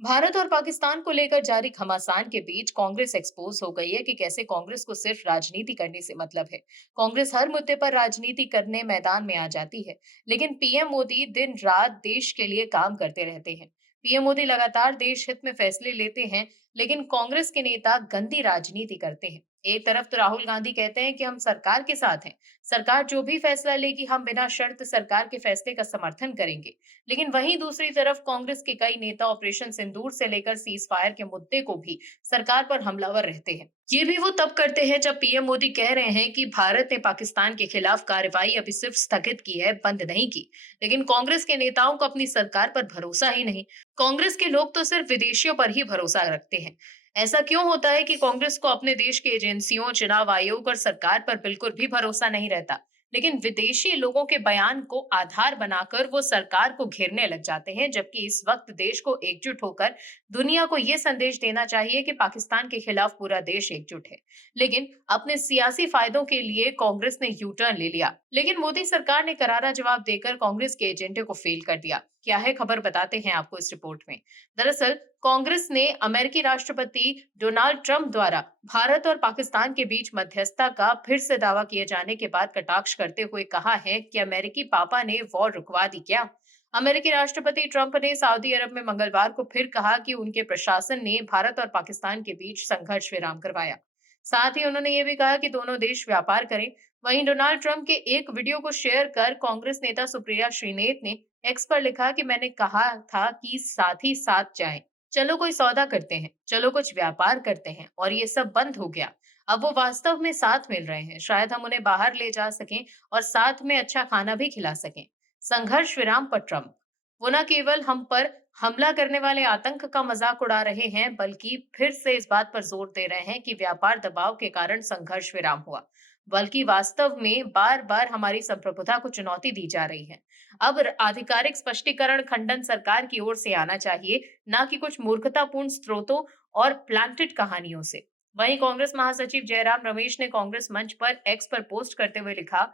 भारत और पाकिस्तान को लेकर जारी घमासान के बीच कांग्रेस एक्सपोज हो गई है कि कैसे कांग्रेस को सिर्फ राजनीति करने से मतलब है। कांग्रेस हर मुद्दे पर राजनीति करने मैदान में आ जाती है, लेकिन पीएम मोदी दिन रात देश के लिए काम करते रहते हैं। पीएम मोदी लगातार देश हित में फैसले लेते हैं, लेकिन कांग्रेस के नेता गंदी राजनीति करते हैं। एक तरफ तो राहुल गांधी कहते हैं कि हम सरकार के साथ हैं, सरकार जो भी फैसला लेगी हम बिना शर्त सरकार के फैसले का समर्थन करेंगे। लेकिन वहीं दूसरी तरफ कांग्रेस के कई नेता ऑपरेशन सिंदूर से लेकर सीज फायर के मुद्दे को भी सरकार पर हमलावर रहते हैं। ये भी वो तब करते हैं जब पीएम मोदी कह रहे हैं कि भारत ने पाकिस्तान के खिलाफ कार्रवाई अभी सिर्फ स्थगित की है, बंद नहीं की। लेकिन कांग्रेस के नेताओं को अपनी सरकार पर भरोसा ही नहीं। कांग्रेस के लोग तो सिर्फ विदेशियों पर ही भरोसा रखते हैं। ऐसा क्यों होता है कि कांग्रेस को अपने देश के एजेंसियों, चुनाव आयोग और सरकार पर बिल्कुल भी भरोसा नहीं रहता, लेकिन विदेशी लोगों के बयान को आधार बनाकर वो सरकार को घेरने लग जाते हैं, जबकि इस वक्त देश को एकजुट होकर दुनिया को ये संदेश देना चाहिए कि पाकिस्तान के खिलाफ पूरा देश एकजुट है। लेकिन अपने सियासी फायदों के लिए कांग्रेस ने यू टर्न ले लिया। लेकिन मोदी सरकार ने करारा जवाब देकर कांग्रेस के एजेंडे को फेल कर दिया। क्या है खबर, बताते हैं आपको इस रिपोर्ट में। दरअसल कांग्रेस ने अमेरिकी राष्ट्रपति डोनाल्ड ट्रंप द्वारा भारत और पाकिस्तान के बीच मध्यस्थता का फिर से दावा किए जाने के बाद कटाक्ष करते हुए कहा है कि अमेरिकी पापा ने वॉर रुकवा दी क्या। अमेरिकी राष्ट्रपति ट्रंप ने सऊदी अरब में मंगलवार को फिर कहा कि उनके प्रशासन ने भारत और पाकिस्तान के बीच संघर्ष विराम करवाया। साथ ही उन्होंने ये भी कहा कि दोनों देश व्यापार करें। वहीं डोनाल्ड ट्रंप के एक वीडियो को शेयर कर कांग्रेस नेता सुप्रिया श्रीनेत ने एक्स पर लिखा कि मैंने कहा था कि साथ ही साथ जाएं, चलो कोई सौदा करते हैं, चलो कुछ व्यापार करते हैं, और ये सब बंद हो गया। अब वो वास्तव में साथ मिल रहे हैं, शायद हम उन्हें बाहर ले जा सकें और साथ में अच्छा खाना भी खिला सकें। संघर्ष विराम पर ट्रंप, वो न केवल हम पर हमला करने वाले आतंक का मजाक उड़ा रहे हैं, बल्कि फिर से इस बात पर जोर दे रहे हैं कि व्यापार दबाव के कारण संघर्ष विराम हुआ, बल्कि वास्तव में बार बार हमारी संप्रभुता को चुनौती दी जा रही है। अब आधिकारिक स्पष्टीकरण खंडन सरकार की ओर से आना चाहिए, न कि कुछ मूर्खतापूर्ण स्रोतों और प्लांटेड कहानियों से। वहीं कांग्रेस महासचिव जयराम रमेश ने कांग्रेस मंच पर एक्स पर पोस्ट करते हुए लिखा,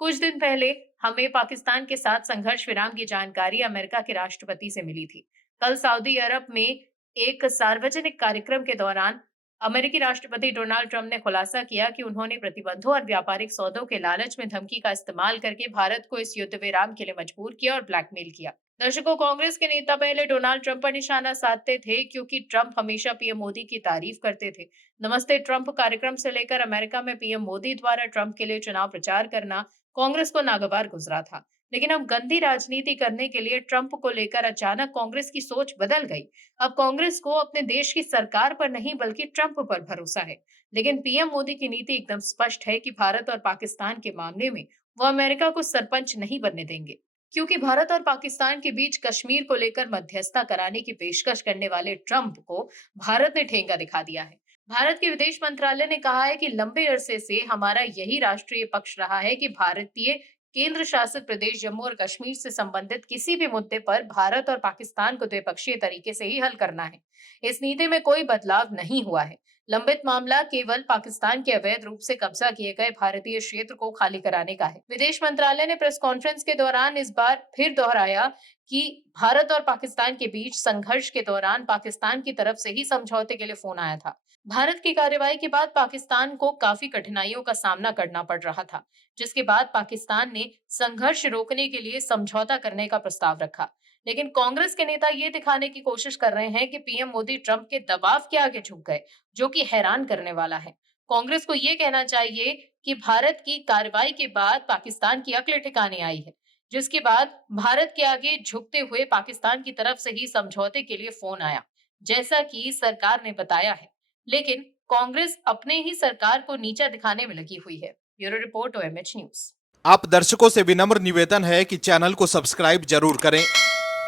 कुछ दिन पहले हमें पाकिस्तान के साथ संघर्ष विराम की जानकारी अमेरिका के राष्ट्रपति से मिली थी। कल सऊदी अरब में एक सार्वजनिक कार्यक्रम के दौरान अमेरिकी राष्ट्रपति डोनाल्ड ट्रंप ने खुलासा किया कि उन्होंने प्रतिबंधों और व्यापारिक सौदों के लालच में धमकी का इस्तेमाल करके भारत को इस युद्ध विराम के लिए मजबूर किया और ब्लैकमेल किया। दर्शकों, कांग्रेस के नेता पहले डोनाल्ड ट्रंप पर निशाना साधते थे क्योंकि ट्रंप हमेशा पीएम मोदी की तारीफ करते थे। नमस्ते ट्रंप कार्यक्रम से लेकर अमेरिका में पीएम मोदी द्वारा ट्रंप के लिए चुनाव प्रचार करना कांग्रेस को नागवार गुजरा था। लेकिन अब गंदी राजनीति करने के लिए ट्रंप को लेकर अचानक कांग्रेस की सोच बदल गई। अब कांग्रेस को अपने देश की सरकार पर नहीं बल्कि ट्रंप पर भरोसा है। लेकिन पीएम मोदी की नीति एकदम स्पष्ट है कि भारत और पाकिस्तान के मामले में वो अमेरिका को सरपंच नहीं बनने देंगे, क्योंकि भारत और पाकिस्तान के बीच कश्मीर को लेकर मध्यस्थता कराने की पेशकश करने वाले ट्रंप को भारत ने ठेंगा दिखा दिया है। भारत के विदेश मंत्रालय ने कहा है कि लंबे अरसे से हमारा यही राष्ट्रीय पक्ष रहा है कि भारतीय केंद्र शासित प्रदेश जम्मू और कश्मीर से संबंधित किसी भी मुद्दे पर भारत और पाकिस्तान को द्विपक्षीय तरीके से ही हल करना है। इस नीति में कोई बदलाव नहीं हुआ है। लंबित मामला केवल पाकिस्तान के अवैध रूप से कब्जा किए गए भारतीय क्षेत्र को खाली कराने का है। विदेश मंत्रालय ने प्रेस कॉन्फ्रेंस के दौरान इस बार फिर दोहराया कि भारत और पाकिस्तान के बीच संघर्ष के दौरान पाकिस्तान की तरफ से ही समझौते के लिए फोन आया था। भारत की कार्रवाई के बाद पाकिस्तान को काफी कठिनाइयों का सामना करना पड़ रहा था, जिसके बाद पाकिस्तान ने संघर्ष रोकने के लिए समझौता करने का प्रस्ताव रखा। लेकिन कांग्रेस के नेता ये दिखाने की कोशिश कर रहे हैं कि पीएम मोदी ट्रंप के दबाव के आगे झुक गए, जो कि हैरान करने वाला है। कांग्रेस को ये कहना चाहिए कि भारत की कार्रवाई के बाद पाकिस्तान की अक्ल ठिकाने आई है, जिसके बाद भारत के आगे झुकते हुए पाकिस्तान की तरफ से ही समझौते के लिए फोन आया, जैसा कि सरकार ने बताया है। लेकिन कांग्रेस अपने ही सरकार को नीचा दिखाने में लगी हुई है। Bureau report, OMH news. आप दर्शकों से विनम्र निवेदन है कि चैनल को सब्सक्राइब जरूर करें